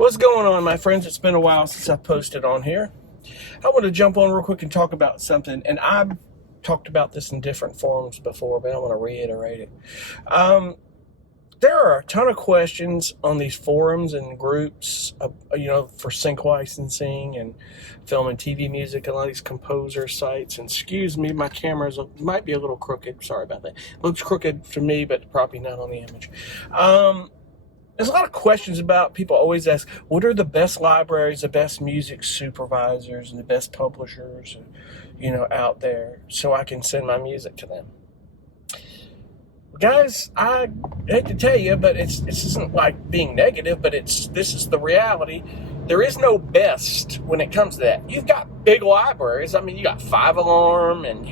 What's going on, my friends? It's been a while since I posted on here. I want to jump on real quick and talk about something, and I've talked about this in different forums before, but I want to reiterate it. There are a ton of questions on these forums and groups, for sync licensing and film and TV music and all these composer sites. And excuse me, my camera might be a little crooked. Sorry about that. It looks crooked to me, but probably not on the image. There's a lot of questions about, people always ask, what are the best libraries, the best music supervisors, and the best publishers, out there so I can send my music to them? Guys, I hate to tell you, but this isn't like being negative, but this is the reality. There is no best when it comes to that. You've got big libraries. I mean, you got 5 Alarm, and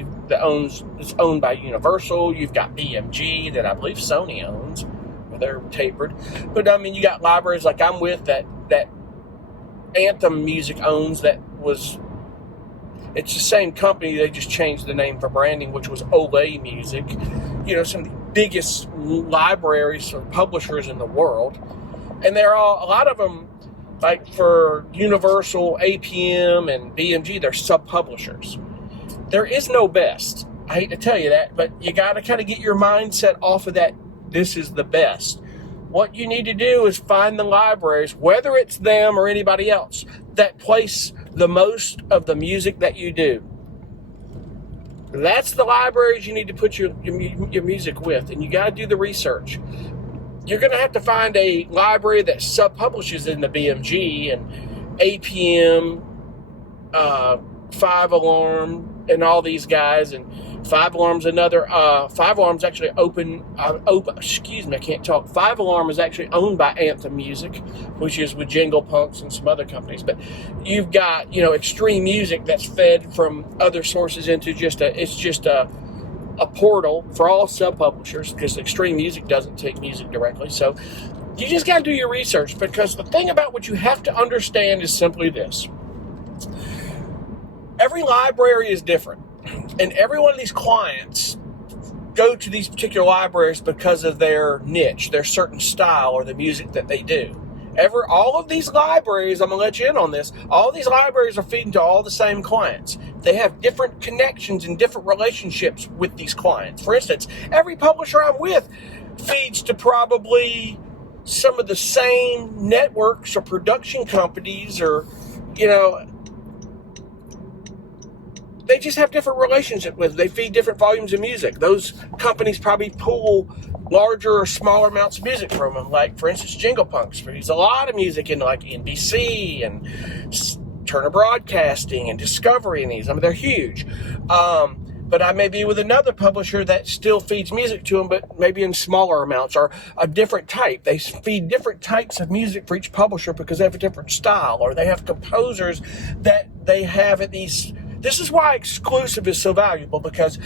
it's owned by Universal. You've got BMG that I believe Sony owns. They're tapered. But I mean, you got libraries like I'm with that Anthem Music owns. It's the same company. They just changed the name for branding, which was Olay Music. Some of the biggest libraries or publishers in the world. And a lot of them, like for Universal, APM, and BMG, they're sub-publishers. There is no best. I hate to tell you that, but you got to kind of get your mindset off of that. This is the best. What you need to do is find the libraries, whether it's them or anybody else, that place the most of the music that you do. That's the libraries you need to put your music with, and you got to do the research. You're going to have to find a library that sub-publishes in the BMG and APM, 5 Alarm, and all these guys, and 5 Alarm's another. 5 Alarm's actually I can't talk. 5 Alarm is actually owned by Anthem Music, which is with Jingle Punks and some other companies. But you've got, Extreme Music that's fed from other sources into just a portal for all sub-publishers, because Extreme Music doesn't take music directly. So you just got to do your research, because the thing about what you have to understand is simply this. Every library is different. And every one of these clients go to these particular libraries because of their niche, their certain style, or the music that they do. All of these libraries, I'm going to let you in on this, all these libraries are feeding to all the same clients. They have different connections and different relationships with these clients. For instance, every publisher I'm with feeds to probably some of the same networks or production companies, or, they just have different relationships with. They feed different volumes of music. Those companies probably pull larger or smaller amounts of music from them. Like, for instance, Jingle Punks feeds a lot of music into like NBC and Turner Broadcasting and Discovery and these. I mean, they're huge. But I may be with another publisher that still feeds music to them, but maybe in smaller amounts or a different type. They feed different types of music for each publisher because they have a different style, or they have composers that they have at these. This is why exclusive is so valuable, because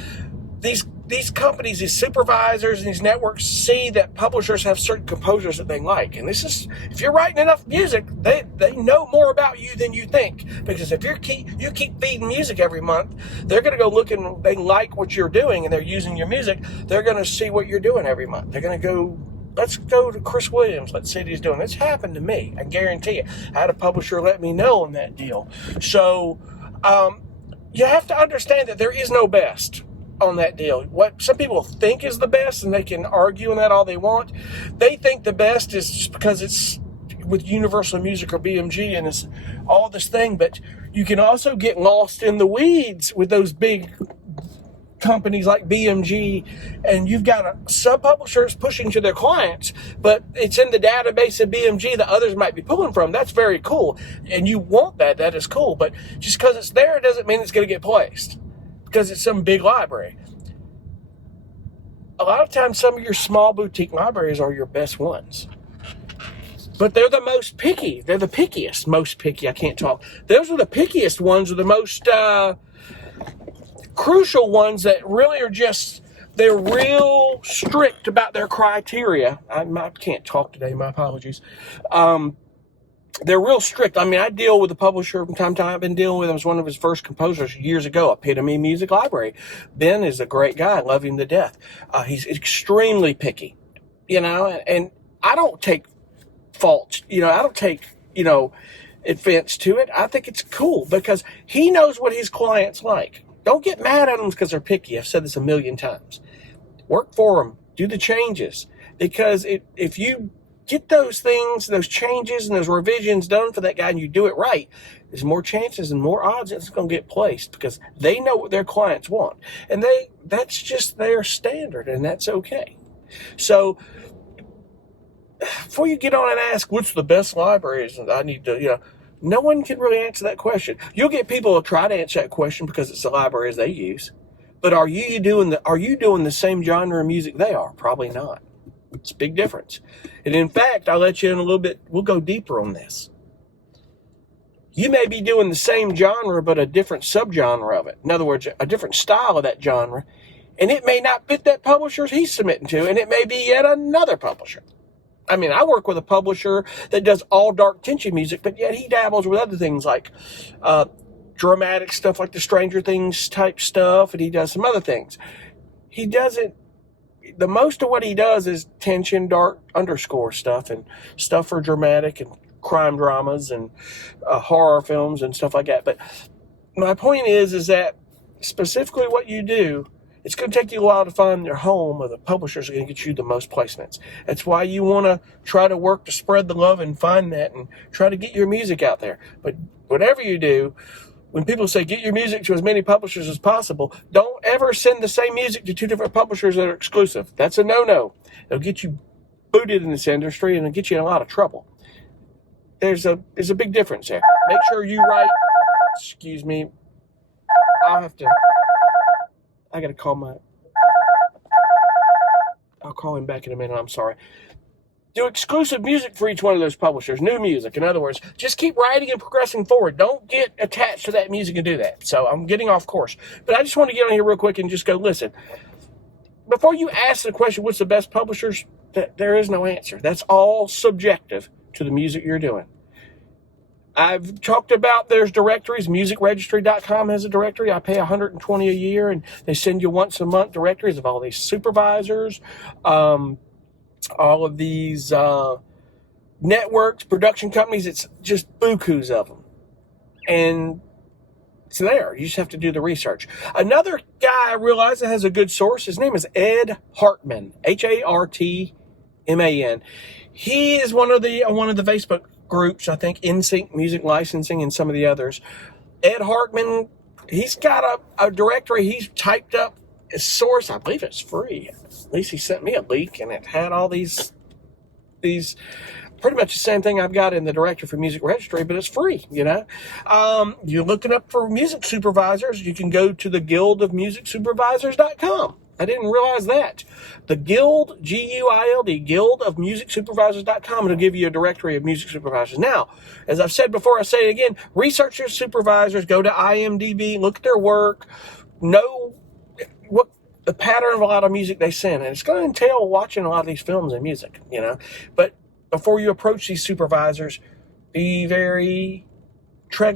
these companies, these supervisors, and these networks see that publishers have certain composers that they like. And this is, if you're writing enough music, they know more about you than you think. Because if you keep feeding music every month, they're going to go look, and they like what you're doing, and they're using your music. They're going to see what you're doing every month. They're going to go, let's go to Chris Williams. Let's see what he's doing. It's happened to me. I guarantee you. I had a publisher let me know on that deal. So, you have to understand that there is no best on that deal. What some people think is the best, and they can argue on that all they want. They think the best is just because it's with Universal Music or BMG and it's all this thing, but you can also get lost in the weeds with those big companies like BMG, and you've got sub-publishers pushing to their clients, but it's in the database of BMG that others might be pulling from. That's very cool, and you want that. That is cool, but just because it's there doesn't mean it's going to get placed because it's some big library. A lot of times, some of your small boutique libraries are your best ones, but they're the most picky. They're the pickiest, most picky. I can't talk. Those are the pickiest ones, are the most crucial ones that really are they're real strict about their criteria. I can't talk today, my apologies. They're real strict. I mean, I deal with a publisher from time to time. I've been dealing with him as one of his first composers years ago, Epitome Music Library. Ben is a great guy. I love him to death. He's extremely picky, and I don't take fault. I don't take advance to it. I think it's cool because he knows what his clients like. Don't get mad at them because they're picky. I've said this a million times. Work for them. Do the changes. Because if you get those things, those changes and those revisions done for that guy and you do it right, there's more chances and more odds that it's going to get placed because they know what their clients want. And that's just their standard, and that's okay. So before you get on and ask, what's the best libraries? And I need to, no one can really answer that question. You'll get people who try to answer that question because it's the libraries they use. But are you doing the same genre of music they are? Probably not. It's a big difference. And in fact, I'll let you in a little bit. We'll go deeper on this. You may be doing the same genre, but a different subgenre of it. In other words, a different style of that genre. And it may not fit that publisher he's submitting to, and it may be yet another publisher. I mean, I work with a publisher that does all dark tension music, but yet he dabbles with other things like dramatic stuff like the Stranger Things type stuff, and he does some other things. He doesn't, the most of what he does is tension, dark underscore stuff, and stuff for dramatic and crime dramas and horror films and stuff like that. But my point is that specifically what you do, it's going to take you a while to find your home, or the publishers are going to get you the most placements. That's why you want to try to work to spread the love and find that and try to get your music out there. But whatever you do, when people say get your music to as many publishers as possible, don't ever send the same music to two different publishers that are exclusive. That's a no-no. It'll get you booted in this industry and it'll get you in a lot of trouble. There's a big difference there. Make sure you write, excuse me, I got to call I'll call him back in a minute. I'm sorry. Do exclusive music for each one of those publishers. New music. In other words, just keep writing and progressing forward. Don't get attached to that music and do that. So I'm getting off course. But I just want to get on here real quick and just go, listen. Before you ask the question, what's the best publishers? There is no answer. That's all subjective to the music you're doing. I've talked about there's directories. Musicregistry.com has a directory. I pay $120 a year, and they send you once a month directories of all these supervisors, all of these networks, production companies. It's just bukus of them. And it's there. You just have to do the research. Another guy I realize that has a good source, his name is Ed Hartman, Hartman. He is one of the Facebook groups, I think, NSYNC Music Licensing and some of the others. Ed Hartman, he's got a directory. He's typed up his source. I believe it's free. At least he sent me a link, and it had all these pretty much the same thing I've got in the directory for Music Registry, but it's free, You're looking up for music supervisors, you can go to the Guild of Music Supervisors.com. I didn't realize that. The Guild, G-U-I-L-D, Guild of Music Supervisors.com. It'll give you a directory of music supervisors. Now, as I've said before, I say it again, research your supervisors, go to IMDb, look at their work, know what the pattern of a lot of music they send. And it's going to entail watching a lot of these films and music, But before you approach these supervisors, tread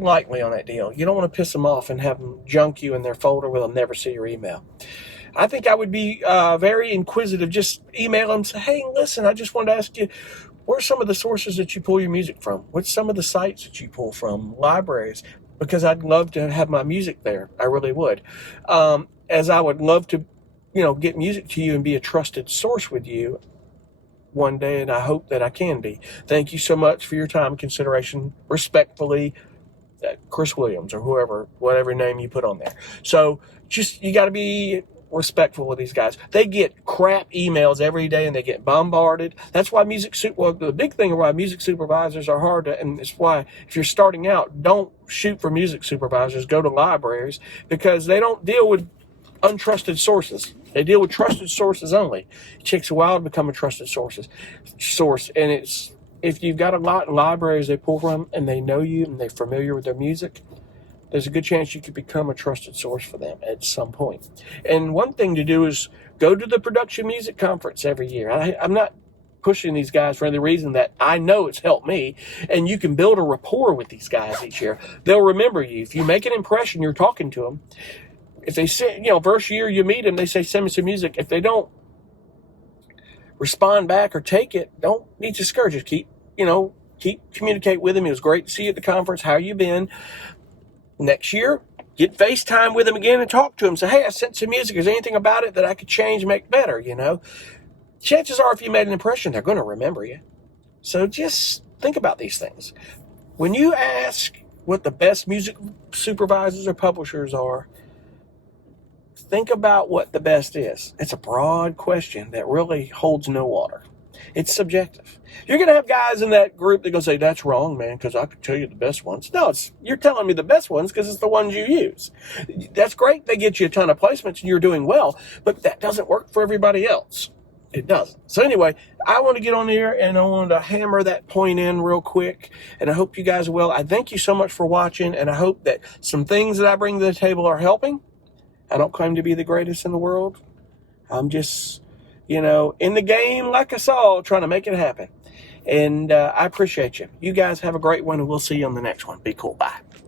lightly on that deal. You don't want to piss them off and have them junk you in their folder where they'll never see your email. I think I would be very inquisitive. Just email them and say, hey, listen, I just wanted to ask you, what are some of the sources that you pull your music from? What's some of the sites that you pull from? Libraries? Because I'd love to have my music there. I really would. As I would love to, get music to you and be a trusted source with you one day, and I hope that I can be. Thank you so much for your time and consideration. Respectfully, Chris Williams, or whatever name you put on there. So you got to be respectful with these guys. They get crap emails every day and they get bombarded. That's why the big thing why music supervisors are hard to, and it's why if you're starting out, don't shoot for music supervisors, go to libraries, because they don't deal with untrusted sources. They deal with trusted sources only. It takes a while to become a trusted source. And if you've got a lot of libraries they pull from and they know you and they're familiar with their music, there's a good chance you could become a trusted source for them at some point. And one thing to do is go to the Production Music Conference every year. I'm not pushing these guys for any reason that I know it's helped me. And you can build a rapport with these guys each year. They'll remember you. If you make an impression, you're talking to them. If they say, first year you meet them, they say, send me some music. If they don't respond back or take it, don't be discouraged. Keep, communicate with him. It was great to see you at the conference. How you been? Next year, get FaceTime with him again and talk to him. Say, hey, I sent some music. Is there anything about it that I could change and make better? Chances are if you made an impression, they're going to remember you. So just think about these things. When you ask what the best music supervisors or publishers are, think about what the best is. It's a broad question that really holds no water. It's subjective. You're going to have guys in that group that go say, that's wrong, man, because I could tell you the best ones. No, you're telling me the best ones because it's the ones you use. That's great. They get you a ton of placements and you're doing well, but that doesn't work for everybody else. It doesn't. So anyway, I want to get on here and I want to hammer that point in real quick. And I hope you guys will. I thank you so much for watching. And I hope that some things that I bring to the table are helping. I don't claim to be the greatest in the world. I'm just, in the game like us all, trying to make it happen. And I appreciate you. You guys have a great one, and we'll see you on the next one. Be cool. Bye.